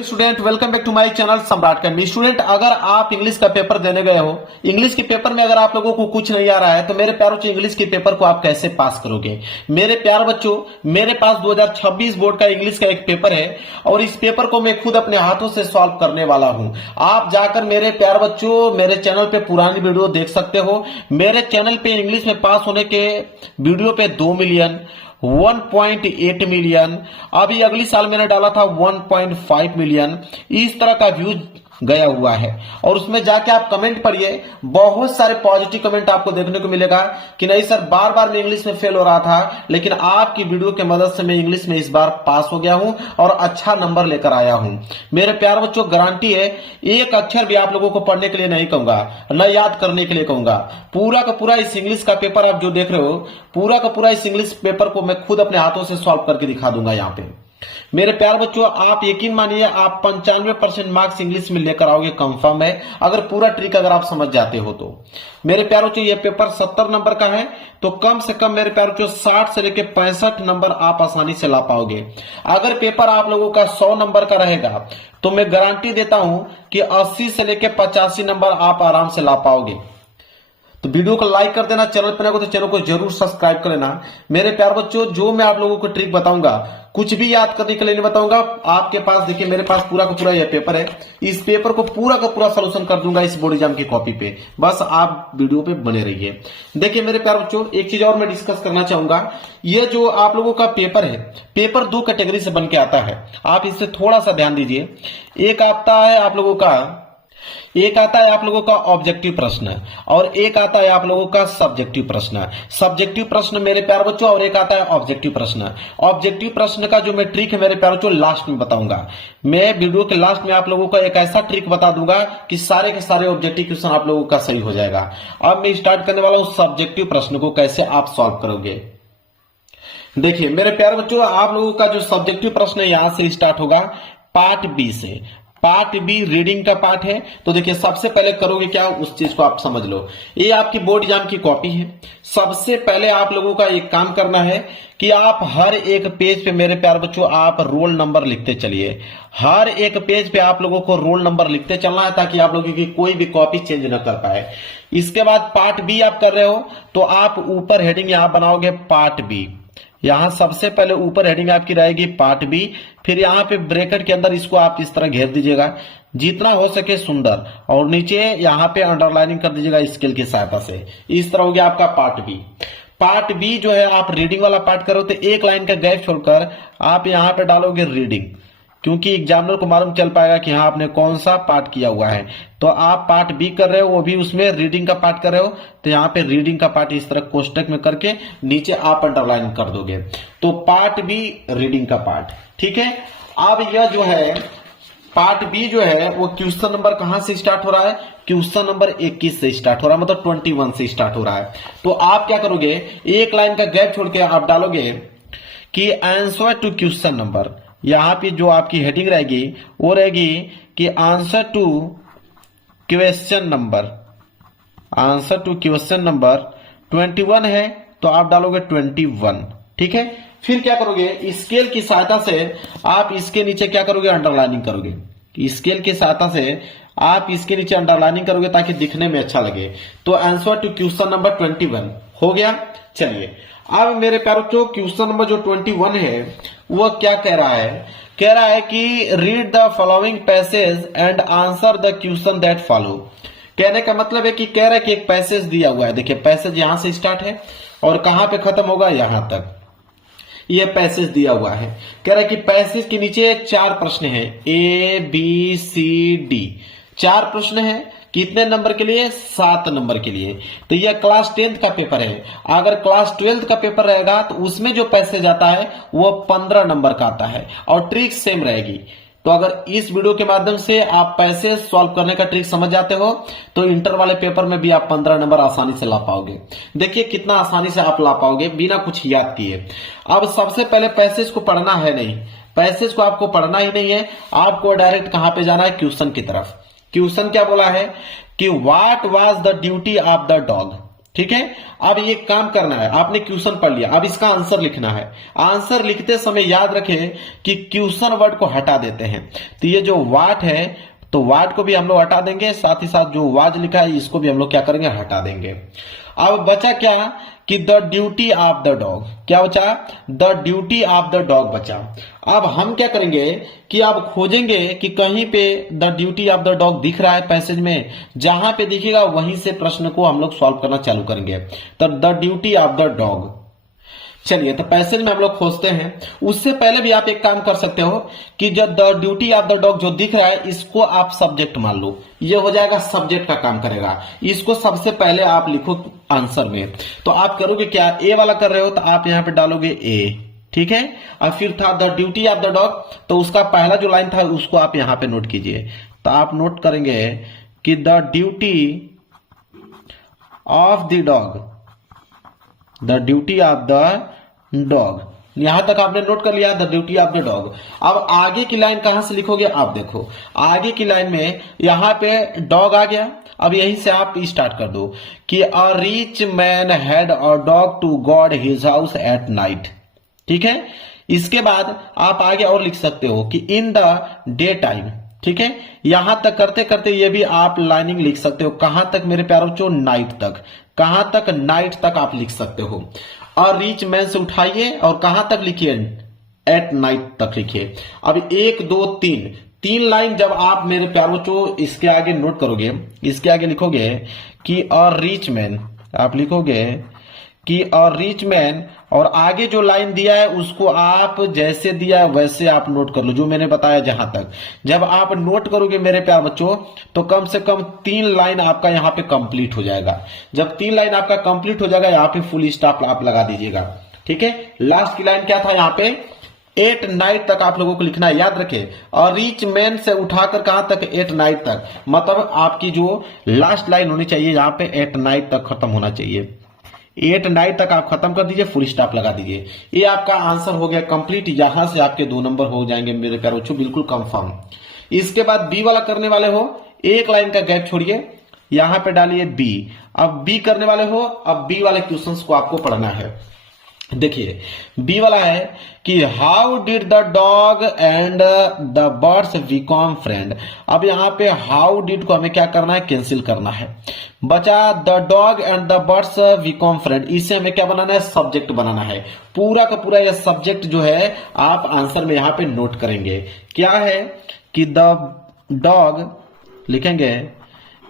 Student welcome back to my channel Samrat academy. Student अगर आप English का पेपर देने गए हो, इंग्लिश के पेपर में अगर आप लोगों को कुछ नहीं आ रहा है तो मेरे प्यारे बच्चों इंग्लिश के पेपर को आप कैसे पास करोगे। मेरे प्यारे बच्चों, मेरे पास 2026 बोर्ड का इंग्लिश का एक पेपर है और इस पेपर को मैं खुद अपने हाथों से सॉल्व करने वाला हूं। आप जाकर मेरे प्यारे बच्चों मेरे चैनल पे पुरानी वीडियो देख सकते हो। मेरे चैनल पे इंग्लिश में पास होने के वीडियो पे 2 मिलियन, 1.8 मिलियन, अभी अगली साल मैंने डाला था 1.5 मिलियन, इस तरह का व्यूज गया हुआ है। और उसमें जाके आप कमेंट पढ़िए, बहुत सारे पॉजिटिव कमेंट आपको देखने को मिलेगा कि नहीं सर बार बार मैं इंग्लिश में फेल हो रहा था, लेकिन आपकी वीडियो की मदद से मैं इंग्लिश में इस बार पास हो गया हूं और अच्छा नंबर लेकर आया हूं। मेरे प्यारे बच्चों गारंटी है, एक अक्षर भी आप लोगों को पढ़ने के लिए नहीं कहूंगा, न याद करने के लिए कहूंगा। पूरा का पूरा इस इंग्लिश का पेपर आप जो देख रहे हो, पूरा का पूरा इस इंग्लिश पेपर को मैं खुद अपने हाथों से सॉल्व करके दिखा दूंगा। यहाँ पे मेरे प्यारे बच्चों आप यकीन मानिए, आप 95% मार्क्स इंग्लिश में लेकर आओगे, कंफर्म है, अगर पूरा ट्रिक अगर आप समझ जाते हो तो। मेरे प्यारे बच्चों ये पेपर 70 नंबर का है, तो कम से कम मेरे प्यारे बच्चों 60 से लेकर 65 नंबर आप आसानी से ला पाओगे। अगर पेपर आप लोगों का 100 नंबर का रहेगा तो मैं गारंटी देता हूं कि 80 से लेकर 85 नंबर आप आराम से ला पाओगे। तो वीडियो को लाइक कर देना, चैनल पर नए हो तो चैनल को जरूर सब्सक्राइब कर लेना। मेरे प्यारे बच्चों जो मैं आप लोगों को ट्रिक बताऊंगा, कुछ भी याद करने के लिए नहीं बताऊंगा। आपके पास देखिए मेरे पास पूरा का पूरा यह पेपर है, इस पेपर को पूरा का पूरा सॉल्यूशन कर दूंगा इस बोर्ड एग्जाम की कॉपी पे। बस आप वीडियो पे बने रहिए। देखिए मेरे प्यारे बच्चों एक चीज और मैं डिस्कस करना चाहूंगा। ये जो आप लोगों का पेपर है, पेपर 2 कैटेगरी से बन के आता है, आप इससे थोड़ा सा ध्यान दीजिए। एक आता है आप लोगों का ऑब्जेक्टिव प्रश्न और एक आता है आप लोगों का सब्जेक्टिव प्रश्न। सब्जेक्टिव प्रश्न मेरे प्यारे बच्चों और एक आता है ऑब्जेक्टिव प्रश्न। ऑब्जेक्टिव प्रश्न का जो मैं ट्रिक है मेरे प्यारे बच्चों लास्ट में बताऊंगा। मैं वीडियो के लास्ट में आप लोगों को एक ऐसा ट्रिक बता दूंगा कि सारे के सारे ऑब्जेक्टिव क्वेश्चन आप लोगों का सही हो जाएगा। अब मैं स्टार्ट करने वाला हूं सब्जेक्टिव प्रश्न को कैसे आप सॉल्व करोगे। देखिए मेरे प्यारे बच्चों आप लोगों का जो सब्जेक्टिव प्रश्न है यहां से स्टार्ट होगा पार्ट बी से। पार्ट बी रीडिंग का पार्ट है। तो देखिए सबसे पहले करोगे क्या, उस चीज को आप समझ लो। ये आपकी बोर्ड एग्जाम की कॉपी है। सबसे पहले आप लोगों का एक काम करना है कि आप हर एक पेज पे मेरे प्यारे बच्चों आप रोल नंबर लिखते चलिए। हर एक पेज पे आप लोगों को रोल नंबर लिखते चलना है ताकि आप लोगों की कोई भी कॉपी चेंज न कर पाए। इसके बाद पार्ट बी आप कर रहे हो तो आप ऊपर हेडिंग यहां बनाओगे पार्ट बी। यहां सबसे पहले ऊपर हेडिंग आपकी रहेगी पार्ट बी, फिर यहां पे ब्रैकेट के अंदर इसको आप इस तरह घेर दीजिएगा जितना हो सके सुंदर, और नीचे यहां पे अंडरलाइनिंग कर दीजिएगा स्केल की सहायता से। इस तरह हो गया आपका पार्ट बी। पार्ट बी जो है आप रीडिंग वाला पार्ट करो तो एक लाइन का गैप छोड़कर आप यहां पे डालोगे रीडिंग, क्योंकि एग्जामिनर को मालूम चल पाएगा कि हाँ आपने कौन सा पार्ट किया हुआ है। तो आप पार्ट बी कर रहे हो, वो भी उसमें रीडिंग का पार्ट कर रहे हो, तो यहाँ पे रीडिंग का पार्ट इस तरह कोष्टक में करके नीचे आप अंडरलाइन कर दोगे। तो पार्ट बी रीडिंग का पार्ट, ठीक है। अब यह जो है पार्ट बी जो है वो क्वेश्चन नंबर कहां से स्टार्ट हो रहा है, क्वेश्चन नंबर 21 से स्टार्ट हो रहा है, मतलब 21 से स्टार्ट हो रहा है। तो आप क्या करोगे, एक लाइन का गैप छोड़ के आप डालोगे कि आंसर टू क्वेश्चन नंबर। यहां पे जो आपकी हेडिंग रहेगी वो रहेगी कि answer to question number, answer to question number 21 है तो आप डालोगे 21, ठीक है। फिर क्या करोगे, स्केल की सहायता से आप इसके नीचे क्या करोगे, अंडरलाइनिंग करोगे। स्केल की सहायता से आप इसके नीचे अंडरलाइनिंग करोगे ताकि दिखने में अच्छा लगे। तो आंसर टू क्वेश्चन नंबर 21 हो गया। चलिए अब मेरे प्यारे बच्चों क्वेश्चन नंबर जो 21 है वो क्या कह रहा है कि read the following passage and answer the question that follow. कहने का मतलब है कि कह रहा है कि एक पैसेज दिया हुआ है। देखिए पैसेज यहां से स्टार्ट है और कहां पे खत्म होगा, यहां तक ये पैसेज दिया हुआ है। कह रहा है कि पैसेज के नीचे 4 प्रश्न है, ए बी सी डी, 4 प्रश्न है। कितने नंबर के लिए, 7 नंबर के लिए। तो यह क्लास 10th का पेपर है। अगर क्लास 12th का पेपर रहेगा तो उसमें जो पैसेज आता है वो 15 नंबर का आता है और ट्रिक सेम रहेगी। तो अगर इस वीडियो के माध्यम से आप पैसेज सॉल्व करने का ट्रिक समझ जाते हो तो इंटर वाले पेपर में भी आप 15 नंबर आसानी से ला पाओगे। देखिए कितना आसानी से आप ला पाओगे बिना कुछ याद किए। अब सबसे पहले पैसेज को पढ़ना है नहीं, पैसेज को आपको पढ़ना ही नहीं है, आपको डायरेक्ट कहां पे जाना है, क्वेश्चन की तरफ। क्वेश्चन क्या बोला है कि what was the duty of the dog. ठीक है। अब ये काम करना है, आपने क्वेश्चन पढ़ लिया, अब इसका आंसर लिखना है। आंसर लिखते समय याद रखें कि क्वेश्चन वर्ड को हटा देते हैं। तो ये जो वाट है, तो वाट को भी हम लोग हटा देंगे, साथ ही साथ जो वाज लिखा है इसको भी हम लोग क्या करेंगे, हटा देंगे। अब बचा क्या कि the duty of the dog, क्या बचा, the duty of the dog बचा। अब हम क्या करेंगे कि अब खोजेंगे कि कहीं पे the duty of the dog दिख रहा है पैसेज में, जहां पे दिखेगा वहीं से प्रश्न को हम लोग सॉल्व करना चालू करेंगे। तो the duty of the dog, चलिए तो पैसेज में हम लोग खोजते हैं। उससे पहले भी आप एक काम कर सकते हो कि जब the duty of the dog जो दिख रहा है इसको आप सब्जेक्ट मान लो, ये हो जाएगा सब्जेक्ट का काम करेगा। इसको सबसे पहले आप लिखो आंसर में। तो आप करोगे क्या, ए वाला कर रहे हो तो आप यहां पे डालोगे ए, ठीक है। और फिर था the duty of the dog, तो उसका पहला जो लाइन था उसको आप यहां पे नोट कीजिए। तो आप नोट करेंगे कि the duty of the dog, the duty of the dog, यहां तक आपने नोट कर लिया, the duty of the dog. अब आगे की लाइन कहां से लिखोगे, आप देखो आगे की लाइन में यहां पे डॉग आ गया। अब यहीं से आप स्टार्ट कर दो कि a rich man had a dog to guard his house at night, ठीक है। इसके बाद आप आगे और लिख सकते हो कि इन द डे टाइम, ठीक है। यहां तक करते करते ये भी आप लाइनिंग लिख सकते हो, कहां तक मेरे प्यारों बच्चों, नाइट तक। कहां तक, नाइट तक आप लिख सकते हो। और रिच मैन से उठाइए और कहां तक लिखिए, एट नाइट तक लिखिए। अब 1 2 3 तीन लाइन जब आप मेरे प्यारों बच्चों इसके आगे नोट करोगे, इसके आगे लिखोगे कि अ रिच मैन, आप लिखोगे कि अ रिच मैन, और आगे जो लाइन दिया है उसको आप जैसे दिया है वैसे आप नोट कर लो, जो मैंने बताया जहां तक। जब आप नोट करोगे मेरे प्यार बच्चों तो कम से कम 3 लाइन आपका यहां पे कंप्लीट हो जाएगा। जब 3 लाइन आपका कंप्लीट हो जाएगा यहां पे फुल स्टॉप आप लगा दीजिएगा, ठीक है। लास्ट की लाइन क्या था, यहां पे 8 नाइट तक आप लोगों को लिखना है, याद रखें। और रिच मैन से उठाकर कहां तक, 8 नाइट तक, मतलब आपकी जो लास्ट लाइन होनी चाहिए यहां पे 8 नाइट तक खत्म होना चाहिए। 8 नाइट तक आप खत्म कर दीजिए, फुल स्टॉप लगा दीजिए। ये आपका आंसर हो गया कंप्लीट। यहां से आपके 2 नंबर हो जाएंगे मेरे प्यारे बच्चों, बिल्कुल कंफर्म। इसके बाद बी वाला करने वाले हो, एक लाइन का गैप छोड़िए, यहां पे डालिए बी। अब बी करने वाले हो, अब बी वाले क्वेश्चंस को आपको पढ़ना है। देखिए बी वाला है कि how did the dog and the birds become friend. अब यहां पे हाउ डिड को हमें क्या करना है, कैंसिल करना है। बचा the dog and the birds become friend, इसे हमें क्या बनाना है, सब्जेक्ट बनाना है। पूरा का पूरा यह सब्जेक्ट जो है आप आंसर में यहां पे नोट करेंगे। क्या है कि द डॉग, लिखेंगे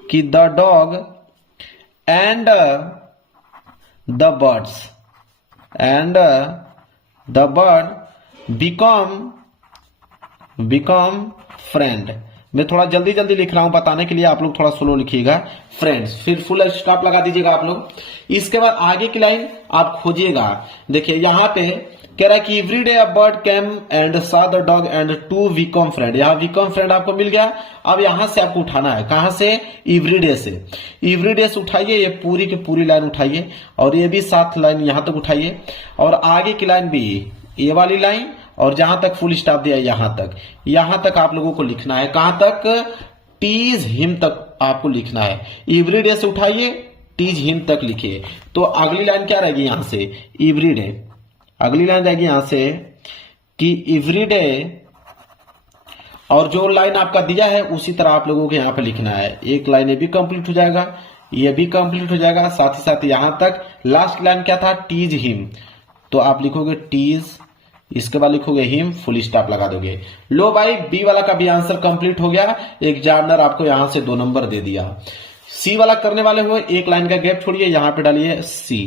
कि the dog and the birds and the bird become friend। मैं थोड़ा जल्दी जल्दी लिख रहा हूं बताने के लिए, आप लोग थोड़ा स्लो लिखिएगा। फ्रेंड्स, फिर फुल स्टॉप लगा दीजिएगा आप लोग। इसके बाद आगे की लाइन आप खोजिएगा। देखिए यहां पे कह रहा है कि every day a bird came and saw the dog and 2 become friend. यहां बिकम फ्रेंड आपको मिल गया। अब यहां से आपको उठाना है, कहां से, एवरी डे से। एवरी डे से उठाइए, ये पूरी की पूरी लाइन उठाइए और ये भी 7 लाइन यहां तक उठाइए, और आगे की लाइन भी ये वाली लाइन, और जहां तक फुल स्टॉप दिया यहां तक आप लोगों को लिखना है। कहां तक, टीज हिम तक आपको लिखना है। एवरी डे से उठाइए, टीज हिम तक लिखिए। तो अगली लाइन क्या रहेगी यहां से, एवरी डे। अगली लाइन रहेगी यहां से कि एवरी डे, और जो लाइन आपका दिया है उसी तरह आप लोगों को यहां पे लिखना है। एक लाइन ये भी कंप्लीट हो जाएगा, ये भी कंप्लीट हो जाएगा, साथ ही साथ यहां तक। लास्ट लाइन क्या था, टीज हिम, तो आप लिखोगे टीज, इसके बाद लिखोगे हिम, फुल स्टॉप लगा दोगे। लो भाई, बी वाला का भी आंसर कंप्लीट हो गया। एग्जामिनर आपको यहां से 2 नंबर दे दिया। सी वाला करने वाले हो, एक लाइन का गैप छोड़िए, यहां पे डालिए सी,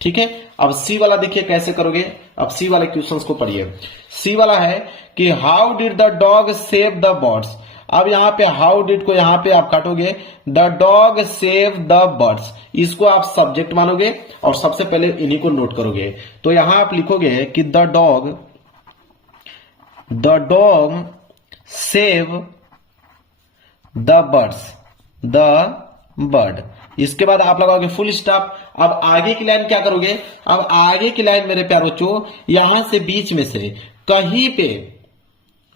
ठीक है। अब सी वाला देखिए कैसे करोगे। अब सी वाले क्वेश्चंस को पढ़िए। सी वाला है कि how did the dog save the birds. अब यहां पे हाउ डिड को यहां पे आप काटोगे, the dog save the birds, इसको आप सब्जेक्ट मानोगे और सबसे पहले इन्हीं को नोट करोगे। तो यहां आप लिखोगे कि the dog save the birds, the bird. इसके बाद आप लगाओगे फुल स्टॉप। अब आगे की लाइन क्या करोगे, अब आगे की लाइन मेरे प्यारे बच्चों यहां से बीच में से कहीं पे,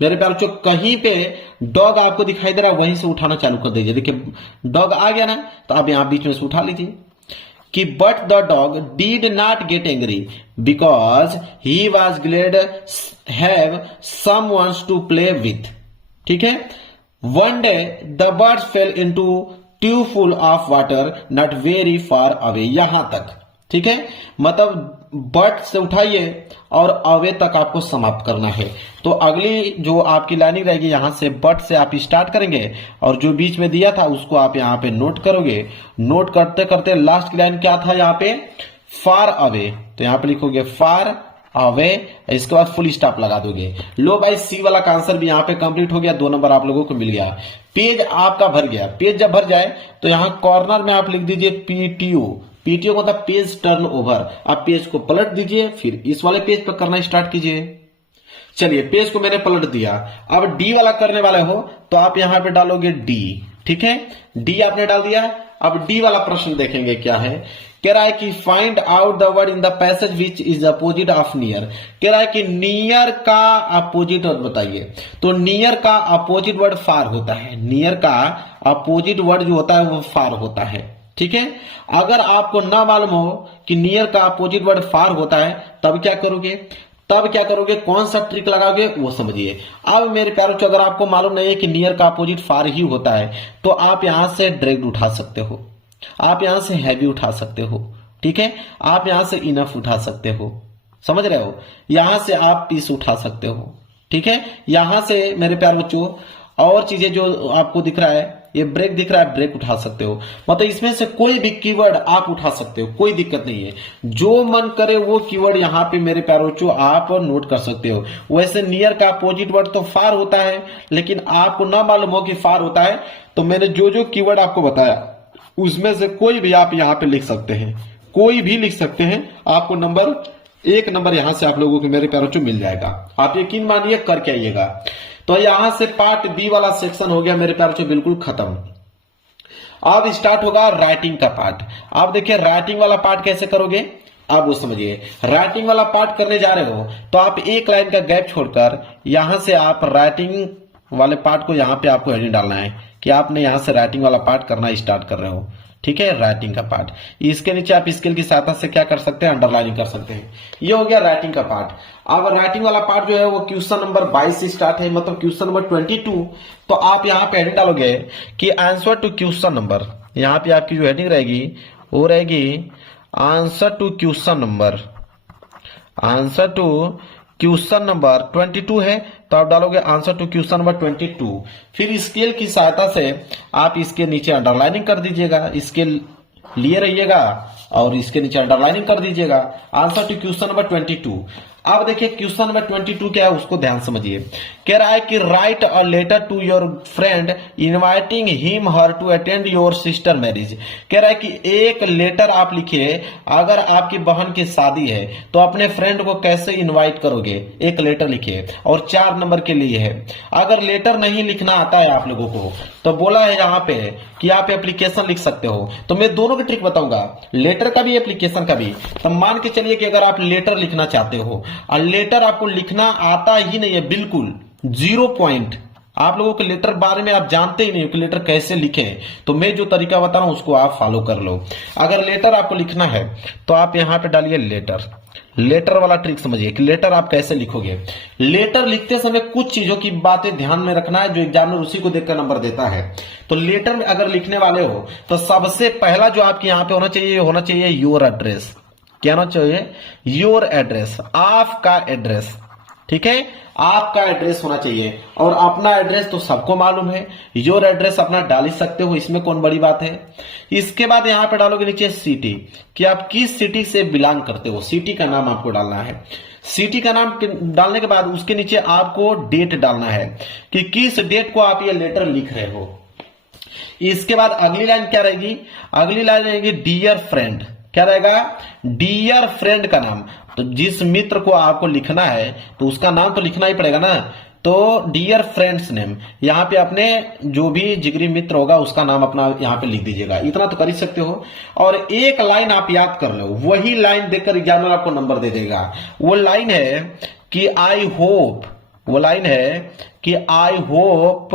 मेरे प्यारे बच्चों कहीं पे डॉग आपको दिखाई दे रहा है, वहीं से उठाना चालू कर दीजिए। देखिए डॉग आ गया ना, तो आप यहां बीच में से उठा लीजिए। कि but the dog did not get angry because he was glad have someone to play with. ठीक है। One day the birds fell into tube full of water not very far away. यहां तक ठीक है, मतलब बट से उठाइए और अवे तक आपको समाप्त करना है। तो अगली जो आपकी लाइनिंग रहेगी यहां से बट से आप स्टार्ट करेंगे और जो बीच में दिया था उसको आप यहां पे नोट करोगे। नोट करते करते लास्ट की लाइन क्या था यहां पे, फार अवे। तो यहां पे लिखोगे फार अवे, इसके बाद फुल स्टॉप लगा दोगे। लो भाई सी वाला का आंसर भी यहां पे कंप्लीट हो गया, 2 नंबर आप लोगों को मिल गया। पेज आपका भर गया। पेज जब भर जाए तो यहां कॉर्नर में आप लिख दीजिए पीटीओ। पीटीओ मतलब पेज टर्न ओवर। आप पेज को पलट दीजिए, फिर इस वाले पेज पर करना स्टार्ट कीजिए। चलिए पेज को मैंने पलट दिया। अब डी वाला करने वाले हो तो आप यहां पे डालोगे डी। ठीक है, डी आपने डाल दिया। अब डी वाला प्रश्न देखेंगे क्या है। कह रहा है कि find out the word in the passage which is opposite of near. कह रहा है कि नियर का अपोजिट वर्ड बताइए। तो नियर का अपोजिट वर्ड फार होता है। नियर का अपोजिट वर्ड जो होता है वो फार होता है। ठीक है, अगर आपको ना मालूम हो कि नियर का अपोजिट वर्ड फार होता है तब क्या करोगे, कौन सा ट्रिक लगाओगे वो समझिए। अब मेरे प्यारों अगर आपको मालूम नहीं है कि नियर का अपोजिट फार ही होता है तो आप यहां से डायरेक्ट उठा सकते हो, आप यहां से हैवी उठा सकते हो। ठीक है, आप यहां से इनफ उठा सकते हो, समझ रहे हो। यहां से आप पीस उठा सकते हो। ठीक है, यहां से मेरे प्यारे बच्चों और चीजें जो आपको दिख रहा है, ये ब्रेक दिख रहा है, ब्रेक उठा सकते हो। मतलब इसमें से कोई भी कीवर्ड आप उठा सकते हो, कोई दिक्कत नहीं है। जो मन करे वो कीवर्ड यहां पे मेरे प्यारे बच्चों आप नोट कर सकते हो। वैसे नियर का अपोजिट वर्ड तो फार होता है, लेकिन आपको ना मालूम हो कि फार होता है तो मैंने जो जो कीवर्ड आपको बताया उसमें से कोई भी आप यहां पे लिख सकते हैं, कोई भी लिख सकते हैं। आपको एक नंबर यहां से आप लोगों को मेरे प्यारों मिल जाएगा। आप यकीन मानिए करके आइएगा। तो यहां से पार्ट बी वाला सेक्शन हो गया मेरे प्यारों बिल्कुल खत्म। अब स्टार्ट होगा राइटिंग का पार्ट। आप देखिए राइटिंग वाला पार्ट कैसे करोगे आप वो समझिए। राइटिंग वाला पार्ट करने जा रहे हो तो आप एक लाइन का गैप छोड़कर यहां से आप राइटिंग वाले पार्ट को यहां पे आपको हेडिंग डालना है कि आपने यहां से राइटिंग वाला पार्ट करना स्टार्ट कर रहे हो। ठीक है, राइटिंग का पार्ट। इसके नीचे आप स्केल की सहायता से क्या कर सकते हैं, अंडरलाइनिंग कर सकते हैं। ये हो गया राइटिंग का पार्ट। अब राइटिंग वाला पार्ट जो है वो क्वेश्चन नंबर 22 से स्टार्ट है, मतलब क्वेश्चन नंबर 22। तो आप यहाँ पे हेडिंग डालोगे कि आंसर टू क्वेश्चन नंबर। यहाँ पे आपकी जो हेडिंग रहेगी वो रहेगी answer to question number. Answer to question number 22 है तो आप डालोगे आंसर टू क्वेश्चन नंबर 22। फिर स्केल की सहायता से आप इसके नीचे अंडरलाइनिंग कर दीजिएगा, स्केल लिए रहिएगा और इसके नीचे अंडरलाइनिंग कर दीजिएगा आंसर टू क्वेश्चन नंबर 22। अब देखिए क्वेश्चन नंबर 22 क्या है उसको ध्यान समझिए। कह रहा है कि write a letter to your friend inviting him her to attend your sister marriage. कह रहा है कि एक लेटर आप लिखिए, अगर आपकी बहन की शादी है तो अपने फ्रेंड को कैसे इनवाइट करोगे। एक लेटर लिखिए और 4 नंबर के लिए है। अगर लेटर नहीं लिखना आता है आप लोगों को तो बोला है यहाँ पे कि आप एप्लीकेशन लिख सकते हो। तो मैं दोनों की ट्रिक बताऊंगा, लेटर का भी एप्लीकेशन का भी। तो मान के चलिए कि अगर आप लेटर लिखना चाहते हो और लेटर आपको लिखना आता ही नहीं है, बिल्कुल 0 पॉइंट, आप लोगों के लेटर बारे में आप जानते ही नहीं हो कि लेटर कैसे लिखें, तो मैं जो तरीका बता रहा हूं उसको आप फॉलो कर लो। अगर लेटर आपको लिखना है तो आप यहां पे डालिए लेटर। लेटर वाला ट्रिक समझिए कि लेटर आप कैसे लिखोगे। लेटर लिखते समय कुछ चीजों की बातें ध्यान में रखना है, जो एग्जामिनर उसी को देखकर नंबर देता है। तो लेटर में अगर लिखने वाले हो तो सबसे पहला जो आपके यहां पे होना चाहिए योर एड्रेस। क्या होना चाहिए, योर एड्रेस, आपका एड्रेस। ठीक है, आपका एड्रेस होना चाहिए। और अपना एड्रेस तो सबको मालूम है, योर एड्रेस अपना डाल ही सकते हो, इसमें कौन बड़ी बात है। इसके बाद यहां पे डालोगे नीचे सिटी, कि आप किस सिटी से बिलोंग करते हो, सिटी का नाम आपको डालना है। सिटी का नाम डालने के बाद उसके नीचे आपको डेट डालना है कि किस डेट को आप ये लेटर लिख रहे हो। इसके बाद अगली लाइन क्या रहेगी, अगली लाइन रहेगी डियर फ्रेंड। क्या रहेगा, डियर फ्रेंड का नाम। तो जिस मित्र को आपको लिखना है तो उसका नाम तो लिखना ही पड़ेगा ना, तो डियर फ्रेंड्स नेम, यहाँ पे अपने जो भी जिगरी मित्र होगा उसका नाम अपना यहाँ पे लिख दीजिएगा। इतना तो कर ही सकते हो। और एक लाइन आप याद कर लो, वही लाइन देखकर एग्जामिनर आपको नंबर दे देगा। वो लाइन है कि आई होप, वो लाइन है कि I hope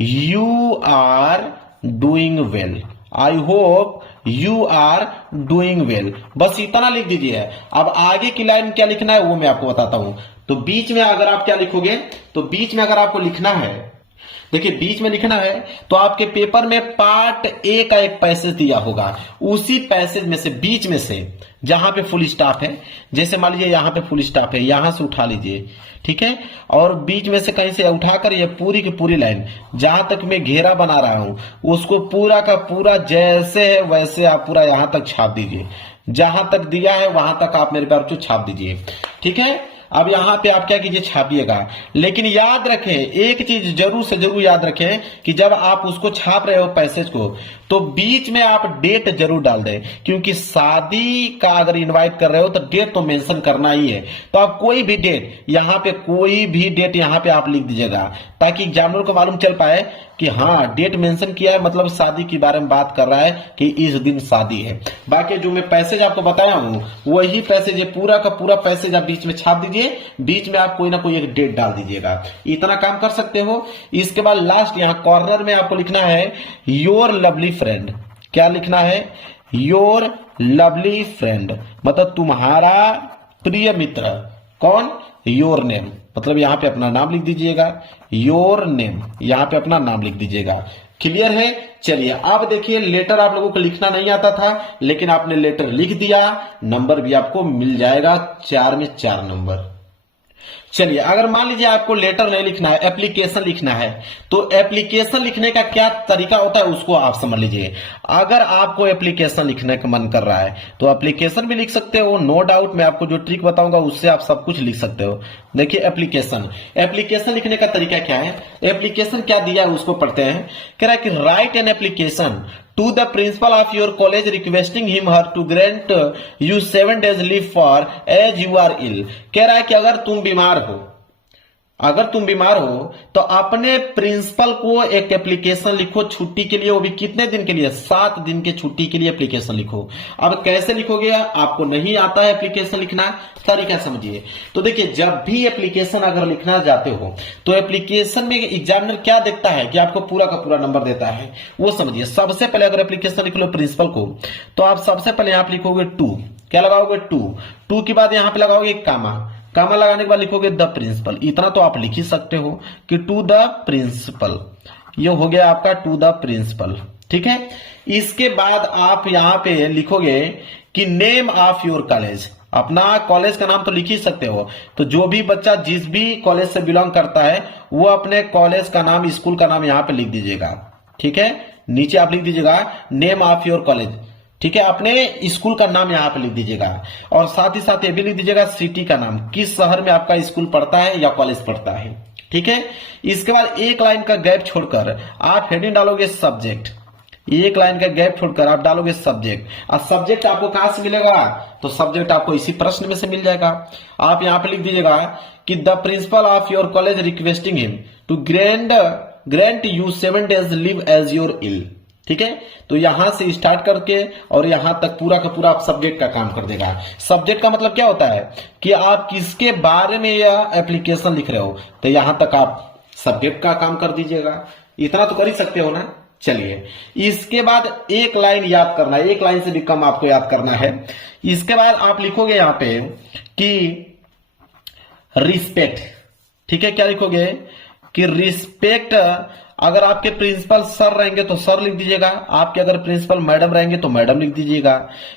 you are doing well. I hope you are doing well, बस इतना लिख दीजिए। अब आगे की लाइन क्या लिखना है वो मैं आपको बताता हूं। तो बीच में अगर आप क्या लिखोगे, तो बीच में अगर आपको लिखना है, देखिए बीच में लिखना है तो आपके पेपर में पार्ट ए का एक पैसेज दिया होगा, उसी पैसेज में से बीच में से जहां पे फुल स्टॉप है, जैसे मान लीजिए यहां पे फुल स्टॉप है, यहां से उठा लीजिए, ठीक है, और बीच में से कहीं से उठाकर ये पूरी की पूरी लाइन जहां तक मैं घेरा बना रहा हूं उसको पूरा का पूरा जैसे है वैसे आप पूरा यहां तक छाप दीजिए, जहां तक दिया है वहां तक आप मेरे प्यारे बच्चों छाप दीजिए, ठीक है। अब यहां पे आप क्या कीजिए, छापिएगा, लेकिन याद रखें एक चीज जरूर से जरूर याद रखें कि जब आप उसको छाप रहे हो पैसेज को तो बीच में आप डेट जरूर डाल दें, क्योंकि शादी का अगर इनवाइट कर रहे हो तो डेट तो मेंशन करना ही है। तो आप कोई भी डेट यहां पे, कोई भी डेट यहां पे आप लिख दीजिएगा ताकि एग्जामिनर को मालूम चल पाए कि हाँ डेट मेंशन किया है, मतलब शादी के बारे में बात कर रहा है कि इस दिन शादी है। बाकी जो मैं पैसेज आपको बताया हूं वही पैसेज है, पूरा का पूरा पैसेज आप बीच में छाप दीजिए, बीच में आप कोई ना कोई एक डेट डाल दीजिएगा, इतना काम कर सकते हो। इसके बाद लास्ट यहां कॉर्नर में आपको लिखना है योर लवली फ्रेंड। क्या लिखना है, योर लवली फ्रेंड, मतलब तुम्हारा प्रिय मित्र। कौन, योर नेम, मतलब यहां पे अपना नाम लिख दीजिएगा, योर नेम, यहां पे अपना नाम लिख दीजिएगा। क्लियर है। चलिए अब देखिए, लेटर आप लोगों को लिखना नहीं आता था लेकिन आपने लेटर लिख दिया, नंबर भी आपको मिल जाएगा, 4 में 4 नंबर। चलिए अगर मान लीजिए आपको लेटर नहीं लिखना है, एप्लीकेशन लिखना है, तो एप्लीकेशन लिखने का क्या तरीका होता है उसको आप समझ लीजिए। अगर आपको एप्लीकेशन लिखने का मन कर रहा है तो एप्लीकेशन भी लिख सकते हो, नो डाउट। मैं आपको जो ट्रिक बताऊंगा उससे आप सब कुछ लिख सकते हो। देखिए एप्लीकेशन लिखने का तरीका क्या है, एप्लीकेशन क्या दिया है उसको पढ़ते हैं। कह रहा है कि right an application to the principal of your college requesting him her to grant you 7 days leave for as you are ill। कह रहा है कि अगर तुम बीमार हो तो अपने प्रिंसिपल को एक एप्लीकेशन लिखो छुट्टी के लिए, वो भी कितने दिन के लिए, 7 दिन के छुट्टी के लिए एप्लीकेशन लिखो। अब कैसे लिखोगे, आपको नहीं आता है एप्लीकेशन लिखना, तरीका समझिए। तो देखिए जब भी एप्लीकेशन अगर लिखना जाते हो तो एप्लीकेशन में एग्जामिनर क्या देखता है कि आपको पूरा का पूरा नंबर देता है, वो समझिए। सबसे पहले अगर एप्लीकेशन लिख लो प्रिंसिपल को तो आप सबसे पहले यहां लिखोगे 2, क्या लगाओगे 2 के बाद यहां पे लगाओगे कामा लगाने के बाद लिखोगे द प्रिंसिपल। इतना तो आप लिख ही सकते हो कि टू द प्रिंसिपल, ये हो गया आपका टू द प्रिंसिपल, ठीक है। इसके बाद आप यहां पे लिखोगे कि नेम ऑफ योर कॉलेज, अपना कॉलेज का नाम तो लिख ही सकते हो। तो जो भी बच्चा जिस भी कॉलेज से बिलोंग करता है वो अपने कॉलेज का नाम, स्कूल का नाम यहां पे लिख दीजिएगा, ठीक है। नीचे आप लिख दीजिएगा नेम ऑफ योर कॉलेज, ठीक है, अपने स्कूल का नाम यहां पे लिख दीजिएगा। और साथ ही साथ ये भी लिख दीजिएगा सिटी का नाम, किस शहर में आपका स्कूल पढ़ता है या कॉलेज पढ़ता है, ठीक है। इसके बाद एक लाइन का गैप छोड़कर आप हेडिंग डालोगे सब्जेक्ट, एक लाइन का गैप छोड़कर आप डालोगे सब्जेक्ट। और सब्जेक्ट आपको कहां से मिलेगा, तो सब्जेक्ट आपको इसी प्रश्न में से मिल जाएगा। आप यहां पे लिख दीजिएगा कि the principal of your college requesting him to grant you 7 days leave as your ill, ठीक है। तो यहां से स्टार्ट करके और यहां तक पूरा का पूरा आप सब्जेक्ट का काम कर देगा। सब्जेक्ट का मतलब क्या होता है कि आप किसके बारे में यह एप्लीकेशन लिख रहे हो, तो यहां तक आप सब्जेक्ट का काम कर दीजिएगा। इतना तो कर ही सकते हो ना। चलिए इसके बाद एक लाइन याद करना है, एक लाइन से भी कम आपको याद करना है। इसके बाद आप लिखोगे यहां पे कि रिस्पेक्ट, ठीक है। क्या लिखोगे कि रिस्पेक्ट, अगर आपके प्रिंसिपल सर रहेंगे तो सर लिख दीजिएगा, आपके अगर प्रिंसिपल मैडम रहेंगे तो मैडम लिख दीजिएगा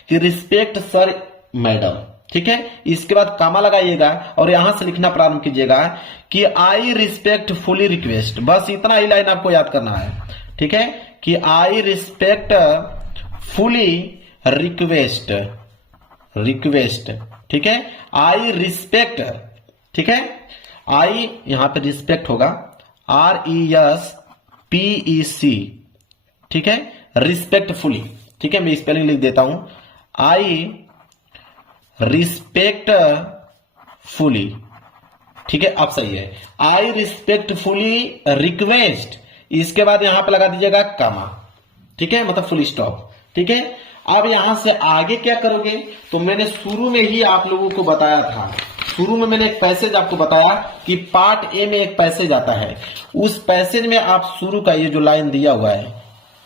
कि रिस्पेक्ट सर मैडम, ठीक है। इसके बाद कामा लगाइएगा और यहां से लिखना प्रारंभ कीजिएगा कि आई रिस्पेक्ट फुली रिक्वेस्ट। बस इतना ही लाइन आपको याद करना है, ठीक है, कि आई रिस्पेक्ट फुली रिक्वेस्ट, ठीक है। आई रिस्पेक्ट, ठीक है, आई यहां पे रिस्पेक्ट होगा RESPEC, ठीक है, रिस्पेक्टफुली, ठीक है। मैं स्पेलिंग लिख देता हूं, आई रिस्पेक्टफुली, ठीक है। अब सही है, आई रिस्पेक्टफुली रिक्वेस्ट। इसके बाद यहां पे लगा दीजिएगा कामा, ठीक है, मतलब फुल स्टॉप, ठीक है। अब यहां से आगे क्या करोगे, तो मैंने शुरू में ही आप लोगों को बताया था, शुरू में मैंने एक पैसेज आपको बताया कि पार्ट ए में एक पैसेज आता है, उस पैसेज में आप शुरू का ये जो लाइन दिया हुआ है,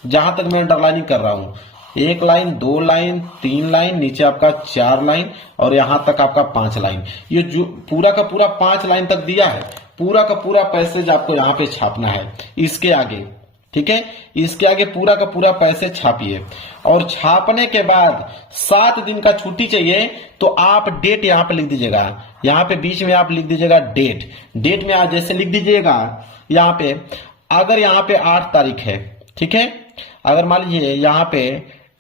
जहां तक मैं अंडरलाइनिंग कर रहा हूं, एक लाइन, दो लाइन, तीन लाइन, नीचे आपका 4 लाइन और यहां तक आपका 5 लाइन। ये जो पूरा का पूरा 5 लाइन तक दिया है, पूरा का पूरा पैसेज आपको यहाँ पे छापना है इसके आगे, ठीक है। इसके आगे पूरा का पूरा पैसेज छापिए और छापने के बाद 7 दिन का छुट्टी चाहिए तो आप डेट यहाँ पे लिख दीजिएगा। यहाँ पे बीच में आप लिख दीजिएगा डेट। डेट में आप जैसे लिख दीजिएगा यहाँ पे, अगर यहाँ पे 8 तारीख है, ठीक है, अगर मान लीजिए यहाँ पे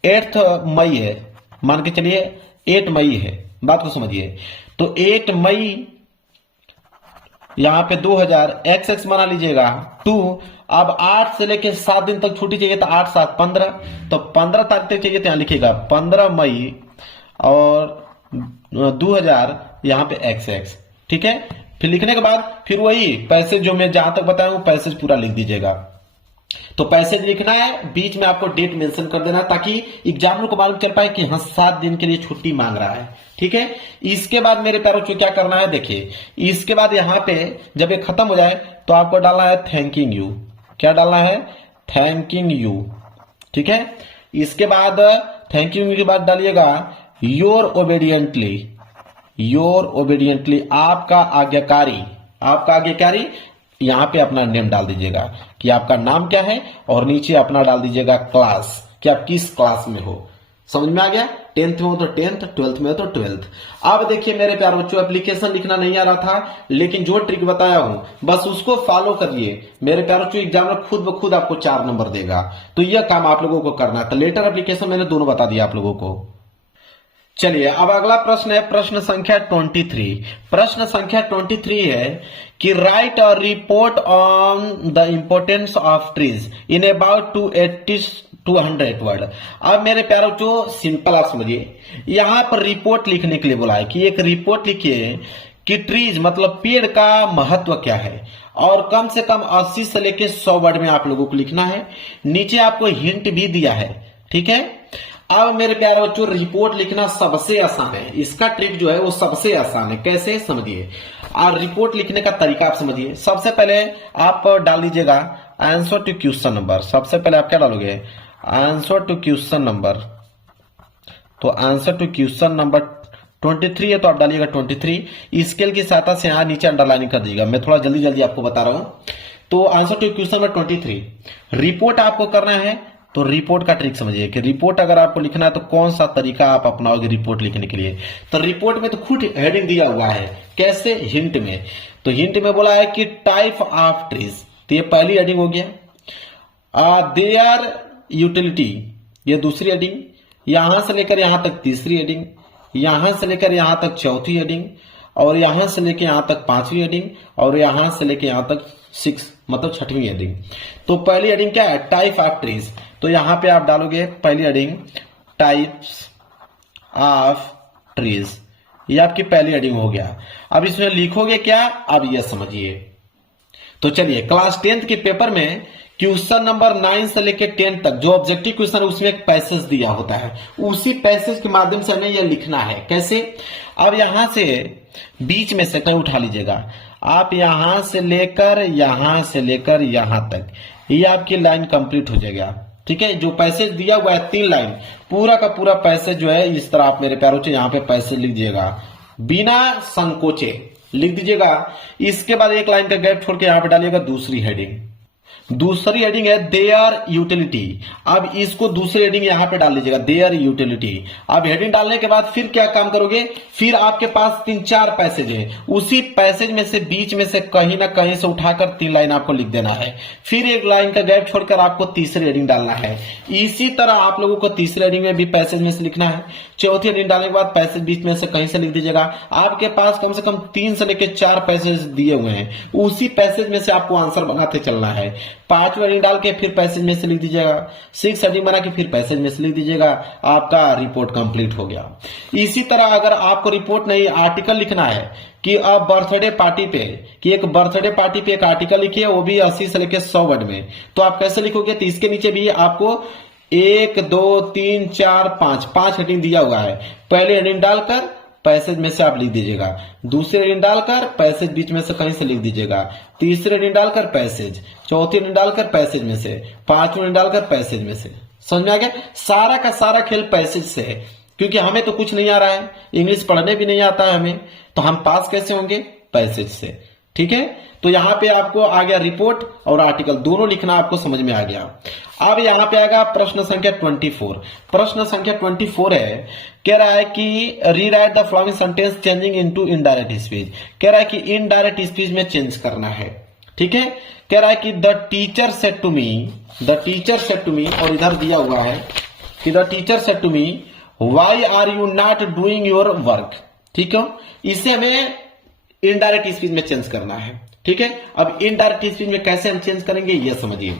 8 मई है, मान के चलिए 8 मई है, बात को समझिए, तो 8 मई यहाँ पे 2000 XX बना लीजिएगा 2। अब 8 से लेके 7 दिन तक छुट्टी चाहिए तो 8 7 15, तो 15 तारीख तक चाहिए तो यहाँ लिखिएगा 15 मई और 2000 यहाँ पे XX, ठीक है। फिर लिखने के बाद फिर वही पैसेज जो मैं जहां तक बताया हूं पैसेज पूरा लिख दीजिएगा। तो पैसेज लिखना है, बीच में आपको डेट मेंशन कर देना ताकि एग्जामिनर को मालूम चल पाए कि हाँ 7 दिन के लिए छुट्टी मांग रहा है, ठीक है। इसके बाद मेरे प्यारों को क्या करना है, देखिए इसके बाद यहाँ पे जब ये खत्म हो जाए तो आपको डालना है थैंकिंग यू। क्या डालना है, थैंकिंग यू, ठीक है। इसके बाद थैंकिंग यू के बाद डालिएगा योर ओबेडियंटली, योर ओबेडियंटली, आपका आज्ञाकारी, आपका आज्ञाकारी। यहां पे अपना नेम डाल दीजिएगा कि आपका नाम क्या है और नीचे अपना डाल दीजिएगा क्लास, कि आप किस क्लास में हो। समझ में आ गया, 10th में हो तो 10th, 12th में हो तो 12th। अब देखिए मेरे प्यारे बच्चों, एप्लीकेशन लिखना नहीं आ रहा था, लेकिन जो ट्रिक बताया हूं बस उसको फॉलो करिए मेरे प्यारे बच्चों, एग्जामिनर खुद ब खुद आपको 4 नंबर देगा। तो यह काम आप लोगों को करना है। तो लेटर एप्लीकेशन मैंने दोनों बता दिया आप लोगों को। चलिए अब अगला प्रश्न है प्रश्न संख्या 23। प्रश्न संख्या 23 है कि write a report on the importance of trees in about 200 word. अब मेरे प्यारों जो सिंपल आप समझिए, यहां पर रिपोर्ट लिखने के लिए बोला है कि एक रिपोर्ट लिखिए कि ट्रीज मतलब पेड़ का महत्व क्या है और कम से कम 80 से लेके 100 वर्ड में आप लोगों को लिखना है। नीचे आपको हिंट भी दिया है, ठीक है। अब मेरे प्यारे बच्चों रिपोर्ट लिखना सबसे आसान है, इसका ट्रिक जो है वो सबसे आसान है। कैसे समझिए, और रिपोर्ट लिखने का तरीका आप समझिए। सबसे पहले आप डाल दीजिएगा आंसर टू क्वेश्चन नंबर। सबसे पहले आप क्या डालोगे, आंसर टू क्वेश्चन नंबर। तो आंसर टू क्वेश्चन नंबर 23 है तो आप डालिएगा 23। स्केल की सहायता से यहां नीचे अंडरलाइनिंग कर दीजिएगा, मैं थोड़ा जल्दी जल्दी आपको बता रहा हूं। तो answer to question number 23 report आपको करना है। तो रिपोर्ट का ट्रिक समझिए कि रिपोर्ट अगर आपको लिखना है तो कौन सा तरीका आप अपनाओगे रिपोर्ट लिखने के लिए। तो रिपोर्ट में तो खुद हेडिंग दिया हुआ है, कैसे, हिंट में। तो हिंट में बोला है कि टाइप ऑफ ट्रीज, तो ये पहली हेडिंग हो गया। देयर यूटिलिटी, ये दूसरी हेडिंग। यहां से लेकर यहां तक तीसरी हेडिंग, यहां से लेकर यहां तक चौथी हेडिंग, और यहां से लेकर यहां तक 5वीं हेडिंग, और यहां से लेकर यहां तक 6 मतलब 6वीं हेडिंग। तो पहली हेडिंग क्या है, टाइप ऑफ ट्रीज। तो यहां पे आप डालोगे पहली हेडिंग टाइप्स ऑफ ट्रीज, ये आपकी पहली हेडिंग हो गया। अब इसमें लिखोगे क्या, अब यह समझिए। तो चलिए क्लास 10th के पेपर में क्वेश्चन नंबर 9 से लेकर 10 तक जो ऑब्जेक्टिव क्वेश्चन है उसमें एक पैसेज दिया होता है, उसी पैसेज के माध्यम से हमें यह लिखना है। कैसे, अब यहां से बीच में से कहीं उठा लीजिएगा, आप यहां से लेकर यहां तक, ये आपकी लाइन कंप्लीट हो जाएगा, ठीक है। जो पैसेज दिया हुआ है 3 लाइन, पूरा का पूरा पैसेज जो है इस तरह आप मेरे प्यारों से यहाँ पे पैसेज लिख दीजिएगा, बिना संकोचे लिख दीजिएगा। इसके बाद एक लाइन का गैप छोड़ के यहां पे डालिएगा दूसरी हेडिंग। दूसरी हेडिंग है देयर यूटिलिटी। अब इसको दूसरी हेडिंग यहां पे डाल लीजिएगा, देयर यूटिलिटी। अब हेडिंग डालने के बाद फिर क्या काम करोगे, फिर आपके पास 3-4 पैसेज है, उसी पैसेज में से बीच में से कहीं ना कहीं से उठाकर 3 लाइन आपको लिख देना है। फिर एक लाइन का गैप छोड़कर आपको तीसरी हेडिंग डालना है। इसी तरह आप लोगों को तीसरी हेडिंग में भी पैसेज में से लिखना है। चौथी हेडिंग डालने के बाद पैसेज बीच में से कहीं से लिख दीजिएगा। आपके पास कम से कम 3 से लेकर 4 पैसेज दिए हुए हैं, उसी पैसेज में से आपको आंसर बनाते चलना है। 5वीं हेडिंग डाल के फिर पैसेज में से लिख दीजिएगा, 6 हेडिंग बना के फिर पैसेज में से लिख दीजिएगा, आपका रिपोर्ट कंप्लीट हो गया। इसी तरह अगर आपको रिपोर्ट नहीं आर्टिकल लिखना है कि अब बर्थडे पार्टी पे, कि एक बर्थडे पार्टी पे एक आर्टिकल लिखिए, वो भी 80 से लेकर 100 वर्ड में, तो आप कैसे लिखोगे, तो इसके नीचे भी आपको 1 2 3 4 5 हेडिंग दिया हुआ है। पहले हेडिंग डालकर पैसेज में से आप लिख दीजिएगा, दूसरी हेडिंग डालकर पैसेज बीच में से कहीं से लिख दीजिएगा, तीसरी हेडिंग डालकर पैसेज, चौथी हेडिंग डालकर पैसेज में से, 5वीं हेडिंग डालकर पैसेज में से। समझ में आ गया? सारा का सारा खेल पैसेज से है, क्योंकि हमें तो कुछ नहीं आ रहा है, इंग्लिश पढ़ने भी नहीं आता है हमें, तो हम पास कैसे होंगे? पैसेज से। ठीक है, तो यहां पे आपको आ गया रिपोर्ट और आर्टिकल दोनों लिखना आपको समझ में आ गया। अब यहां पे आएगा प्रश्न संख्या 24। प्रश्न संख्या 24 है, कह रहा है कि rewrite the following sentence changing into indirect speech. कह रहा है कि इनडायरेक्ट स्पीच में चेंज करना है। ठीक है, कह रहा है कि the teacher said to me, the teacher said to me, और इधर दिया हुआ है कि the teacher said to me why are you not doing your work. ठीक है, इसे हमें इनडायरेक्ट स्पीच में चेंज करना है। ठीक है, अब इनडायरेक्ट स्पीच में कैसे हम चेंज करेंगे ये समझिए,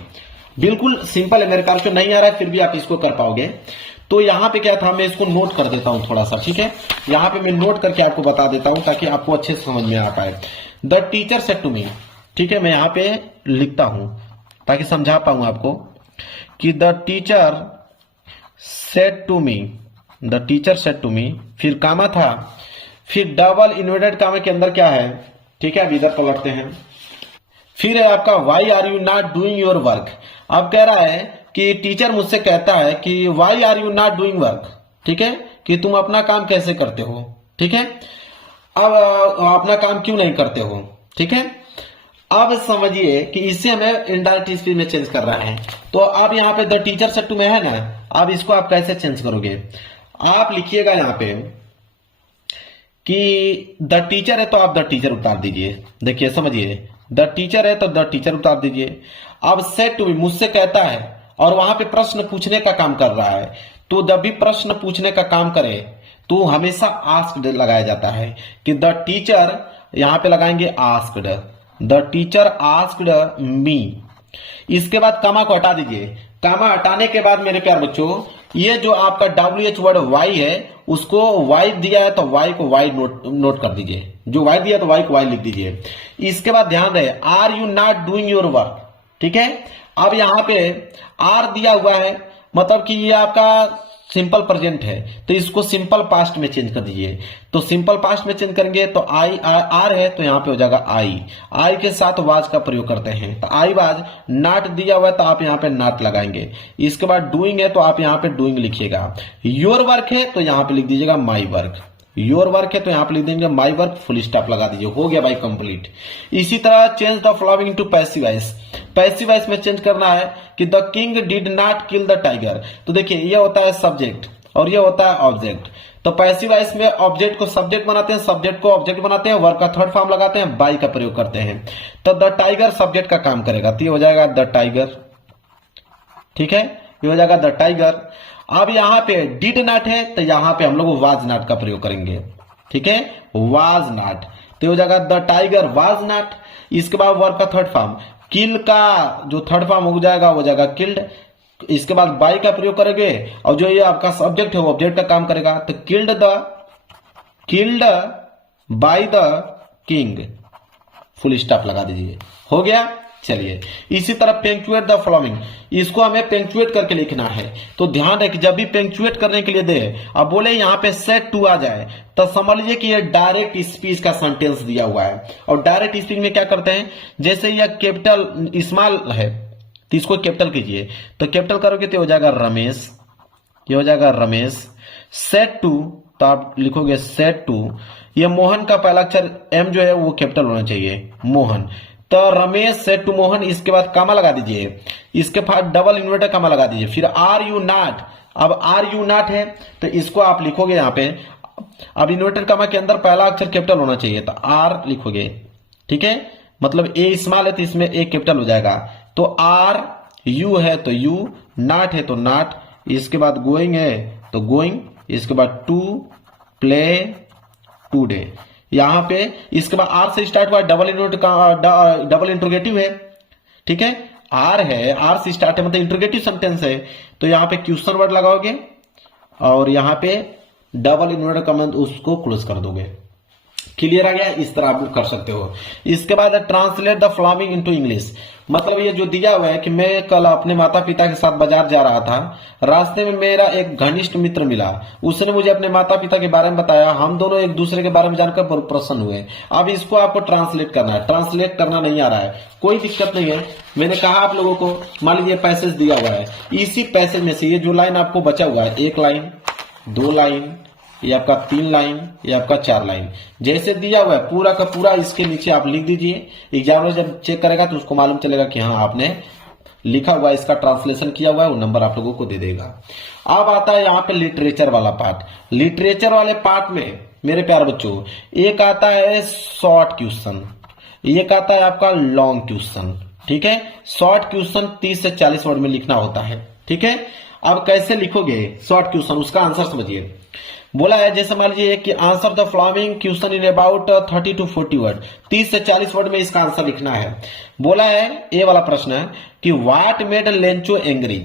बिल्कुल सिंपल है। मेरे ख्याल से नहीं आ रहा है फिर भी आप इसको कर पाओगे। तो यहां पे क्या था, मैं इसको नोट कर देता हूं थोड़ा सा। ठीक है, यहां पे मैं नोट करके आपको बता देता हूं ताकि आपको अच्छे से समझ में आ पाए। The teacher said to me, ठीक है, मैं यहां पे लिखता हूं ताकि समझा पाऊं आपको कि the teacher said to me, the teacher said to me, फिर कामा था, फिर डबल इन्वर्टेड कामा के अंदर क्या है? ठीक है, अब इधर पलटते हैं। फिर है आपका why are you not doing your work. अब कह रहा है कि टीचर मुझसे कहता है कि why are you not doing work. ठीक है, कि तुम अपना काम कैसे करते हो। ठीक है, अब अपना काम क्यों नहीं करते हो। ठीक है, अब समझिए कि इससे हमें इनडायरेक्ट स्पीच में चेंज कर रहा है। तो अब यहाँ पे the teacher said to me है ना, अब इसको आप कैसे चेंज करोगे? आप लिखिएगा यहाँ पे कि द टीचर है तो आप द टीचर उतार दीजिए। देखिए समझिए, द टीचर है तो द टीचर उतार दीजिए। अब सेड टू मी, मुझसे कहता है, और वहां पे प्रश्न पूछने का काम कर रहा है, तो जब भी प्रश्न पूछने का काम करे तो हमेशा आस्क्ड लगाया जाता है कि द टीचर, यहां पे लगाएंगे asked, the teacher asked me. इसके बाद कामा को हटा दीजिए। कामा हटाने के बाद मेरे प्यार बच्चों, ये जो आपका WH वर्ड वाई है, उसको वाई दिया है तो वाई को वाई नोट कर दीजिए। जो वाई दिया तो वाई को वाई लिख दीजिए। इसके बाद ध्यान रहे, are you not doing your work. ठीक है, अब यहां पे आर दिया हुआ है, मतलब कि ये आपका सिंपल प्रेजेंट है, तो इसको सिंपल पास्ट में चेंज कर दीजिए। तो सिंपल पास्ट में चेंज करेंगे तो आई आर है तो यहां पे हो जाएगा आई। आई के साथ वाज का प्रयोग करते हैं, तो आई वाज। नॉट दिया हुआ है तो आप यहां पे नॉट लगाएंगे। इसके बाद डूइंग है तो आप यहां पे डूइंग लिखिएगा। योर वर्क है तो यहां पे लिख दीजिएगा माई वर्क। योर वर्क है तो यहां पे लिख देंगे माई वर्क, फुल स्टॉप लगा दीजिए। हो गया भाई कंप्लीट। इसी तरह change the following to passive voice. Passive voice में चेंज करना है कि the king did not kill the tiger. तो देखिए, ये होता है सब्जेक्ट और ये होता है ऑब्जेक्ट। तो पैसिव वॉइस में ऑब्जेक्ट को सब्जेक्ट बनाते हैं, सब्जेक्ट को ऑब्जेक्ट बनाते हैं, वर्ब का थर्ड फॉर्म लगाते हैं, बाई का प्रयोग करते हैं। तो द टाइगर सब्जेक्ट का काम करेगा, तो ये हो जाएगा द टाइगर। ठीक है, ये हो जाएगा द टाइगर। अब यहां पे डिड नॉट है तो यहां पे हम लोग वाज नॉट का प्रयोग करेंगे। ठीक है, वाज नॉट, तो हो जाएगा द टाइगर वाज नॉट। इसके बाद वर्ब का थर्ड फॉर्म, किल का जो थर्ड फॉर्म हो जाएगा वो जाएगा किल्ड। इसके बाद बाय का प्रयोग करेंगे और जो ये आपका सब्जेक्ट है वो ऑब्जेक्ट का काम करेगा, तो killed by the king, full stop लगा दीजिए। हो गया। चलिए, इसी तरह पेंचुएट द फॉलोइंग, इसको हमें पेंचुएट करके लिखना है। तो ध्यान रहे कि जब भी पेंचुएट करने के लिए दे, अब बोले यहां पे सेड टू आ जाए तो समझ लीजिए कि ये डायरेक्ट स्पीच का सेंटेंस दिया हुआ है। और डायरेक्ट स्पीच में क्या करते हैं, जैसे यह कैपिटल स्मॉल है तो इसको कैपिटल कीजिए, तो कैपिटल करोगे तो हो जाएगा रमेश, ये हो जाएगा रमेश। सेड टू, तो आप लिखोगे सेड टू, ये मोहन का पहला अक्षर एम जो है वो कैपिटल होना चाहिए, मोहन। तो रमेश सेड टू मोहन, इसके बाद कामा लगा दीजिए, इसके बाद डबल इन्वर्टेड कामा लगा दीजिए, फिर आर यू नॉट। अब आर यू नॉट है तो इसको आप लिखोगे यहां पे, अब इन्वर्टेड कामा के अंदर पहला अक्षर कैपिटल होना चाहिए, तो आर लिखोगे। ठीक है, मतलब ए स्मॉल है तो इसमें ए कैपिटल हो जाएगा। तो आर, यू है तो यू, नॉट है तो नॉट, इसके बाद गोइंग है तो गोइंग, इसके बाद टू प्ले टूडे। यहां पे इसके बाद आर से स्टार्ट हुआ, डबल इंट्रोगेटिव है। ठीक है, आर है, आर से स्टार्ट है मतलब इंट्रोगेटिव सेंटेंस है, तो यहां पे क्वेश्चन वर्ड लगाओगे और यहां पे डबल इन्वर्टेड कॉमा उसको क्लोज कर दोगे। क्लियर आ गया? इस तरह आप कर सकते हो। इसके बाद translate the following into English. मतलब ये जो दिया हुआ है कि मैं कल अपने माता पिता के साथ बाजार जा रहा था, रास्ते में मेरा एक घनिष्ठ मित्र मिला, उसने मुझे अपने माता पिता के बारे में बताया, हम दोनों एक दूसरे के बारे में जानकर बहुत प्रसन्न हुए। अब इसको आपको ट्रांसलेट करना है, ट्रांसलेट करना नहीं आ रहा है, कोई दिक्कत नहीं है। मैंने कहा आप लोगों को, मान लीजिए पैसेज दिया हुआ है, इसी पैसेज में से ये जो लाइन आपको बचा हुआ है, 1 लाइन, 2 लाइन, ये आपका 3 लाइन, ये आपका 4 लाइन, जैसे दिया हुआ है पूरा का पूरा इसके नीचे आप लिख दीजिए। एग्जामिनर जब चेक करेगा तो उसको मालूम चलेगा कि हाँ आपने लिखा हुआ, इसका ट्रांसलेशन किया हुआ है, वो नंबर आप लोगों को दे देगा। अब आता है यहाँ पे लिटरेचर वाला पार्ट। लिटरेचर वाले पार्ट में मेरे प्यारे बच्चों, एक आता है शॉर्ट क्वेश्चन, एक आता है आपका लॉन्ग क्वेश्चन। ठीक है, शॉर्ट क्वेश्चन 30 से 40 वर्ड में लिखना होता है। ठीक है, अब कैसे लिखोगे शॉर्ट क्वेश्चन, उसका आंसर समझिए। बोला है जैसे मान लीजिए कि answer the following question in about 30 to 40 word, 30 से 40 वर्ड में इसका आंसर लिखना है। बोला है ए वाला प्रश्न है कि व्हाट मेड लेंचो एंग्री,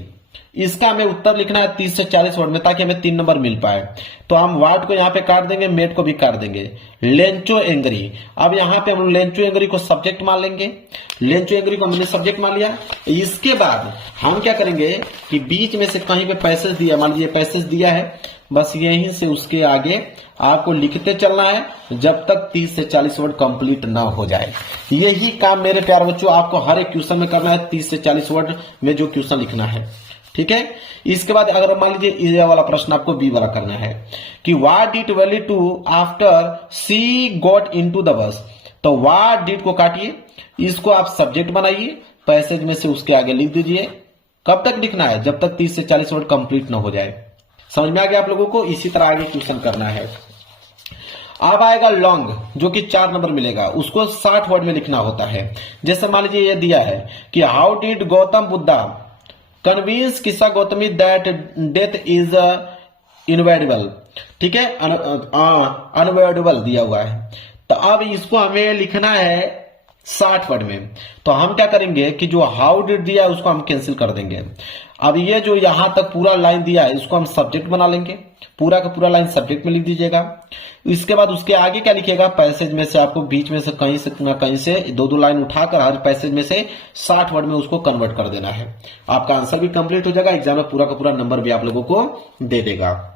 इसका हमें उत्तर लिखना है 30 से 40 वर्ड में, ताकि हमें 3 नंबर मिल पाए। तो हम व्हाट को यहाँ पे काट देंगे, मेड को भी काट देंगे, लेंचो एंग्री। अब यहाँ पे हम लेंचो एंग्री को सब्जेक्ट मान लेंगे, लेंचो एंग्री को हमने सब्जेक्ट मान लिया। इसके बाद हम क्या करेंगे कि बीच में से कहीं पे पैसेज दिया, मान लीजिए पैसेज दिया है, बस यहीं से उसके आगे आपको लिखते चलना है जब तक 30 से 40 वर्ड कंप्लीट ना हो जाए। यही काम मेरे प्यारे बच्चों आपको हर एक क्वेश्चन में करना है, 30 से 40 वर्ड में जो क्वेश्चन लिखना है। ठीक है, इसके बाद अगर मान लीजिए ये वाला प्रश्न आपको बी वाला करना है कि what did Valli do after she got into the bus, तो व्हाट डिड को काटिए, इसको आप सब्जेक्ट बनाइए, पैसेज में से उसके आगे लिख दीजिए। कब तक लिखना है, जब तक 30 से 40 वर्ड कंप्लीट ना हो जाए। समझ में आ गया आप लोगों को, इसी तरह आगे क्वेश्चन करना है। अब आएगा लॉन्ग, जो कि 4 नंबर मिलेगा, उसको 60 वर्ड में लिखना होता है। जैसे मान लीजिए ये दिया है कि how did Gautam Buddha convince किस्सा गौतमी दैट डेथ इज इनवेडिबल। ठीक है, अनवेडिबल दिया हुआ है। तो अब इसको हमें लिखना है 60 वर्ड में। तो हम क्या करेंगे कि जो हाउ डिड दिया है उसको हम कैंसिल कर देंगे। अब ये जो यहां तक पूरा लाइन दिया है इसको हम सब्जेक्ट बना लेंगे, पूरा का पूरा लाइन सब्जेक्ट में लिख दीजिएगा। इसके बाद उसके आगे क्या लिखिएगा, पैसेज में से आपको बीच में से कहीं से ना कहीं से 2-2 लाइन उठाकर हर पैसेज में से 60 वर्ड में उसको कन्वर्ट कर देना है। आपका आंसर भी कंप्लीट हो जाएगा, एग्जाम में पूरा का पूरा नंबर भी आप लोगों को दे देगा।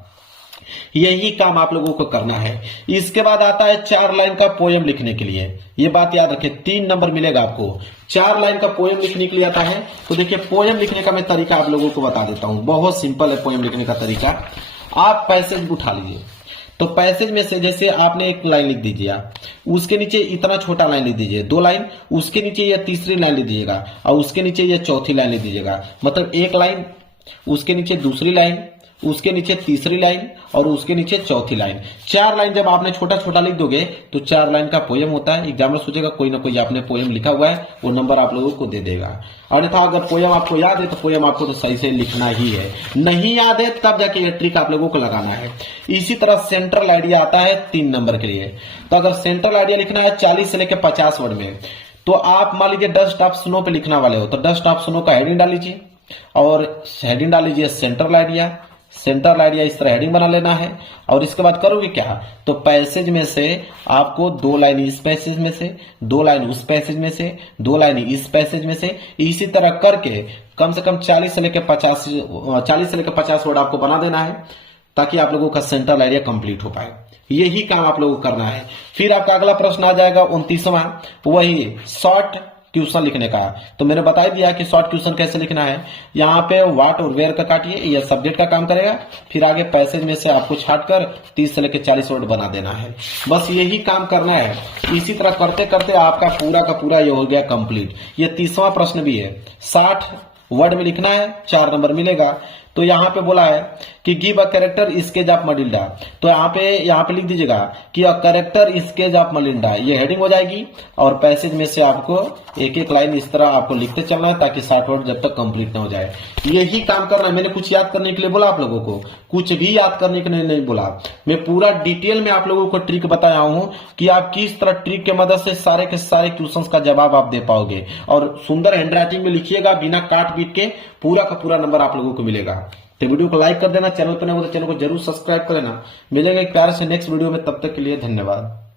यही काम आप लोगों को करना है। इसके बाद आता है 4 लाइन का पोएम लिखने के लिए। ये बात याद रखें, 3 नंबर मिलेगा आपको। 4 लाइन का पोएम लिखने के लिए आता है। तो देखिए पोएम लिखने का मैं तरीका आप लोगों को बता देता हूं, बहुत सिंपल है पोएम लिखने का तरीका। आप पैसेज उठा लीजिए, तो पैसेज में से जैसे आपने एक लाइन लिख दीजिए, उसके नीचे इतना छोटा लाइन लिख दीजिए, 2 लाइन, उसके नीचे यह तीसरी लाइन लिख दीजिएगा और उसके नीचे यह चौथी लाइन लिख दीजिएगा। मतलब 1 लाइन, उसके नीचे दूसरी लाइन, उसके नीचे तीसरी लाइन और उसके नीचे चौथी लाइन। 4 लाइन जब आपने छोटा छोटा लिख दोगे तो 4 लाइन का पोएम होता है। एग्जामिनर सोचेगा कोई ना कोई आपने पोएम लिखा हुआ है, वो नंबर आप लोगों को दे देगा। अन्यथा अगर पोएम आपको याद है तो पोएम आपको तो सही से लिखना ही है, नहीं याद है तब जाके ये ट्रिक आप लोगों को लगाना है। इसी तरह सेंट्रल आइडिया आता है 3 नंबर के लिए। तो अगर सेंट्रल आइडिया लिखना है 40 से लेकर 50 वर्ड में, तो आप मान लीजिए डस्ट ऑफ स्नो पे लिखना वाले हो, तो डस्ट ऑफ स्नो का हेडिंग डाल लीजिए और हेडिंग डाल लीजिए सेंट्रल आइडिया। सेंट्रल आइडिया इस तरह हेडिंग बना लेना है और इसके बाद करोगे क्या, तो पैसेज में से आपको 2 लाइन इस पैसेज में से, 2 लाइन उस पैसेज में से, 2 लाइन इस पैसेज में से, इसी तरह करके कम से कम 40 से लेकर 50 वर्ड आपको बना देना है, ताकि आप लोगों का सेंट्रल आइडिया कंप्लीट हो पाए। यही काम आप लोगों को करना है। फिर आपका अगला प्रश्न आ जाएगा 29वां, वही शॉर्ट क्वेश्चन लिखने का। तो मैंने बता दिया कि शॉर्ट क्वेश्चन कैसे लिखना है। यहाँ पे व्हाट और वेयर का काटिए, यह सब्जेक्ट का काम करेगा। फिर आगे पैसेज में से आपको छाटकर 30 से लेकर 40 वर्ड बना देना है। बस यही काम करना है। इसी तरह करते करते आपका पूरा का पूरा ये हो गया कंप्लीट। ये 30वां प्रश्न भी है, 60 वर्ड में लिखना है, 4 नंबर मिलेगा। तो यहाँ पे बोला है कि give a character sketch of Malinda, तो यहाँ पे लिख दीजिएगा कि a character sketch of Malinda, ये हेडिंग हो जाएगी और पैसेज में से आपको एक एक लाइन इस तरह आपको लिखते चलना है, ताकि 60 वर्ड जब तक कंप्लीट ना हो जाए। यही काम करना है। मैंने कुछ याद करने के लिए बोला आप लोगों को, कुछ भी याद करने के लिए नहीं बोला। मैं पूरा डिटेल में आप लोगों को ट्रिक बताया हूं कि आप किस तरह ट्रिक के मदद से सारे के सारे क्वेश्चंस का जवाब आप दे पाओगे। और सुंदर हैंडराइटिंग में लिखिएगा, बिना काट पीट के, पूरा का पूरा नंबर आप लोगों को मिलेगा। तो वीडियो को लाइक कर देना, चैनल पर नए हो तो चैनल को जरूर सब्सक्राइब कर लेना। मिलेगा एक प्यारे से नेक्स्ट वीडियो में, तब तक के लिए धन्यवाद।